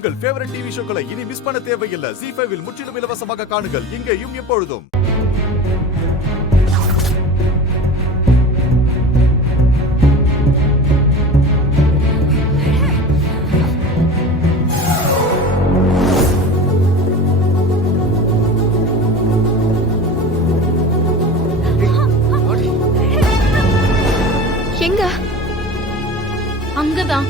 உங்கள் favourite TV ஷோக்களை இனி miss பண்ண தேவையில்லை. ZEE5 இல் முற்றிலும் இலவசமாக காணுங்கள். இங்கேயும் எப்பொழுதும். எங்க? அங்கதான்.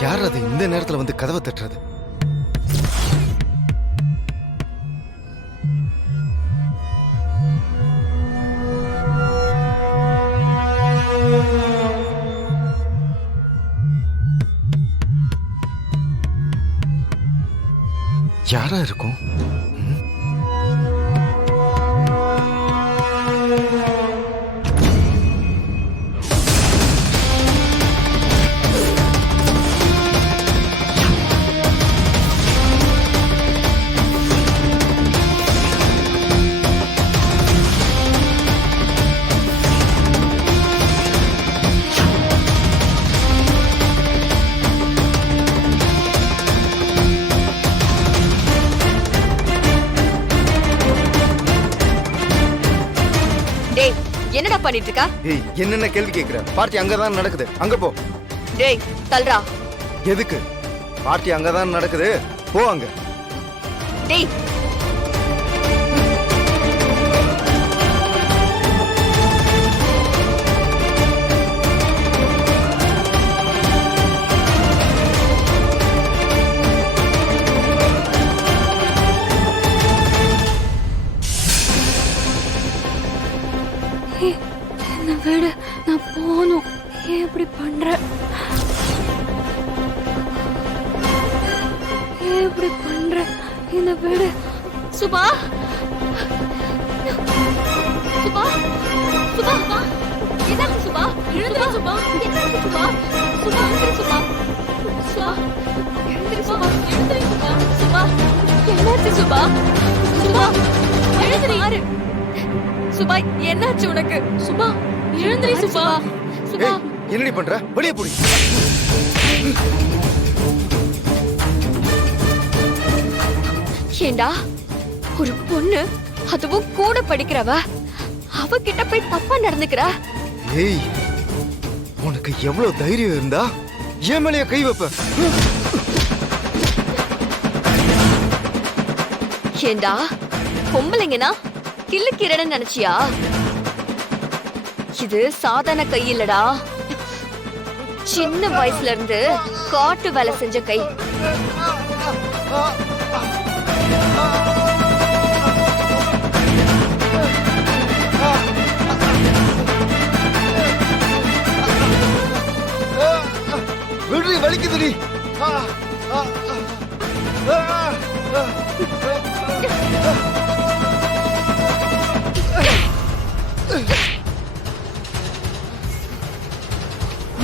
யார் அது இந்த நேரத்துல வந்து கதவை தட்டுறது? யாரா இருக்கும்? என்னடா பண்ணிட்டு இருக்க? ஏய், என்னென்ன கேள்வி கேக்குற? பார்ட்டி அங்கதான் நடக்குது, அங்க போ. டேய் தல்றா. எதுக்கு? பார்ட்டி அங்கதான் நடக்குது, போ அங்க. டேய் என்ன விடு, நான் போகணும். ஏன் இப்படி பண்ற? ஏன் இப்படி பண்ற? என்ன விடு. சுபா, சுபா, சுபா, என்ன சுபா? எழுந்திரு சுபா, என்ன சுபா? சுபா, எழுந்திரு சுபா, சுபா, எழுந்திரு சுபா, எழுந்திரு சுபா, சுபா, என்னாச்சு சுபா? சுபா, எழுந்திரு. சுபா, என்னாச்சு உனக்கு? சுபா, எழுந்திரு சுபா. சுபா, ஏய், என்னடி பண்ற? வெளியே போடி. ஏண்டா ஒரு பொண்ணு, அதுவும் கூட படிக்கிறவ, அவகிட்ட போய் தப்பா நடந்துக்கிற? ஏய், உனக்கு எவ்வளவு தைரியம் இருந்தா ஏன் மேலைய கை வைப்ப? ஏண்டா பொம்பளைங்கன்னா கிள்ளு கிரடன் நினைச்சியா? இது சாதாரண கை இல்லடா, சின்ன வயசுல இருந்து காட்டு வேலை செஞ்ச கை. விடுறி, வலிக்குதுடி.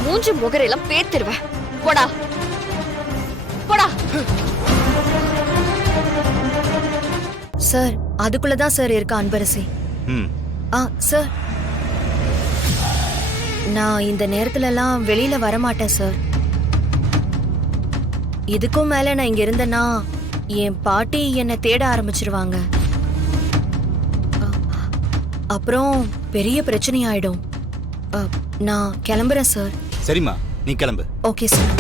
மூஞ்சு முகரெல்லாம் பேத்துருவேன். போடா போடா. சார், அதுக்குள்ளதான் சார் இருக்க அன்பரசி. சார், நான் இந்த நேரத்துல எல்லாம் வெளியில வரமாட்டேன் சார். இதுக்கும் மேல நான் இங்க இருந்தேன்னா என் பாட்டி என்னை தேட ஆரம்பிச்சிருவாங்க. அப்புறம் பெரிய பிரச்சனை ஆயிடும். நான் கிளம்புறேன் சார். சரிம்மா, நீ கிளம்பு. Okay sir.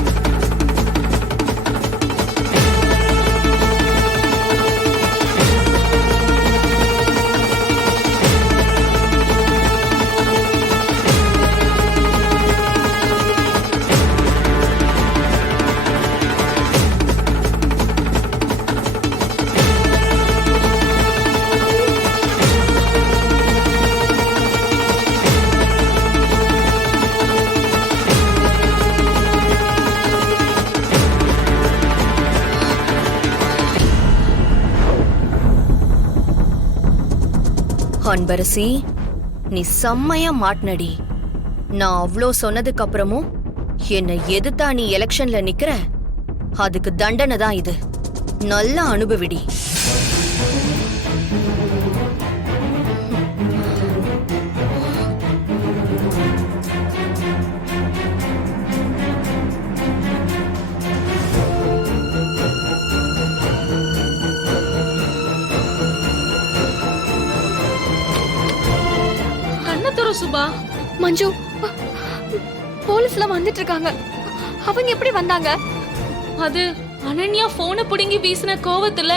அன்பரசி, நீ செம்மையா மாட்டினடி. நான் அவ்ளோ சொன்னதுக்கு அப்புறமும் என்னை எதிர்த்தா நீ எலெக்ஷன்ல நிக்கிற, அதுக்கு தண்டனை தான் இது. நல்லா அனுபவிடி. கண்ணத்துற சுபா. மஞ்சு, போலீஸ்ல வந்துட்டு இருக்காங்க. அவங்க எப்படி வந்தாங்க? அது அனன்யா போனை புடுங்கி வீசின கோவத்துல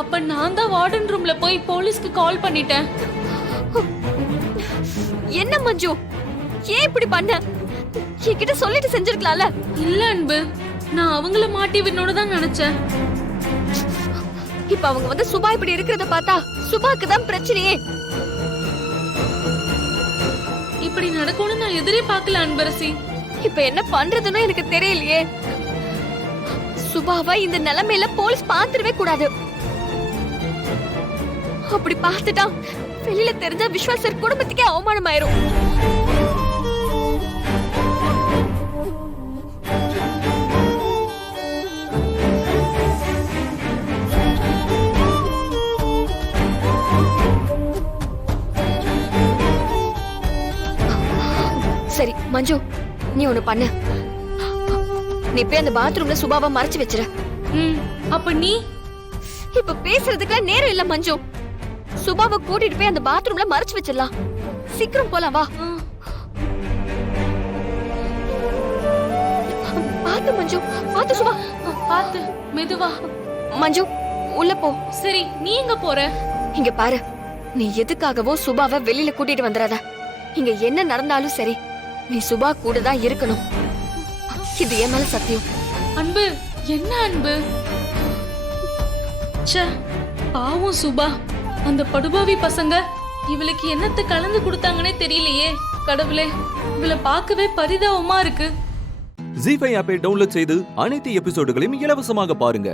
அப்ப நான் தான் வார்டன் ரூம்ல போய் போலீஸ்க்கு கால் பண்ணிட்டேன். என்ன மஞ்சு, ஏன் இப்படி பண்ண? என்கிட்ட சொல்லிட்டு செஞ்சிருக்கலாம்ல. இல்ல அன்பு, நான் அவங்கள மாட்டி விடணும்னு தான் நினைச்சேன். இப்ப அவங்க வந்து சுபா இப்படி இருக்கிறத பார்த்தா சுபாக்கு தான் பிரச்சனையே. இப்படி நடக்கும்னு நான் எதிரே பார்க்கல அன்பரசி. இப்ப என்ன பண்றதுன்னு எனக்கு தெரியலையே. சுபாவை இந்த நிலைமையில போலீஸ் பார்த்துடவே கூடாது. அப்படி பார்த்துட்டா வெளியில தெரிஞ்ச விஸ்வாசர் குடும்பத்துக்கே அவமானம் ஆயிரும். சரி மஞ்சு, நீ ஒண்ணு பண்ணு. நீ போய் அந்த பாத்ரூம்ல சுபாவை மறைச்சு வச்சிரு. அப்ப நீ இப்ப பேசுறதுக்கு நேரம் இல்ல மஞ்சு. சுபாவை கூட்டிட்டு போய் அந்த பாத்ரூம்ல மறைச்சு வச்சிடலாம். சீக்கிரம் போலாம் வா. பாத்து மஞ்சு, பாத்து சுபா, பாத்து மெதுவா. மஞ்சு உள்ள போ. சரி, நீ எங்க போற? இங்க பாரு, நீ எதுக்காகவோ சுபாவை வெளியில கூட்டிட்டு வந்துடாத. இங்க என்ன நடந்தாலும் சரி, நீ சுபா கூட தான் இருக்கணும். இது என் மேல சத்தியம். அன்பு, என்ன அன்பு? ச்சே, பாவம் சுபா. அந்த படுபாவி பசங்க இவளுக்கு என்னத்தை கலந்து கொடுத்தாங்கன்னே தெரியலையே. கடவுளே, இவளை பார்க்கவே பரிதாபமா இருக்கு. ஜீ5 ஆப்பை டவுன்லோட் செய்து அனைத்து எபிசோடுகளையும் இலவசமாக பாருங்க.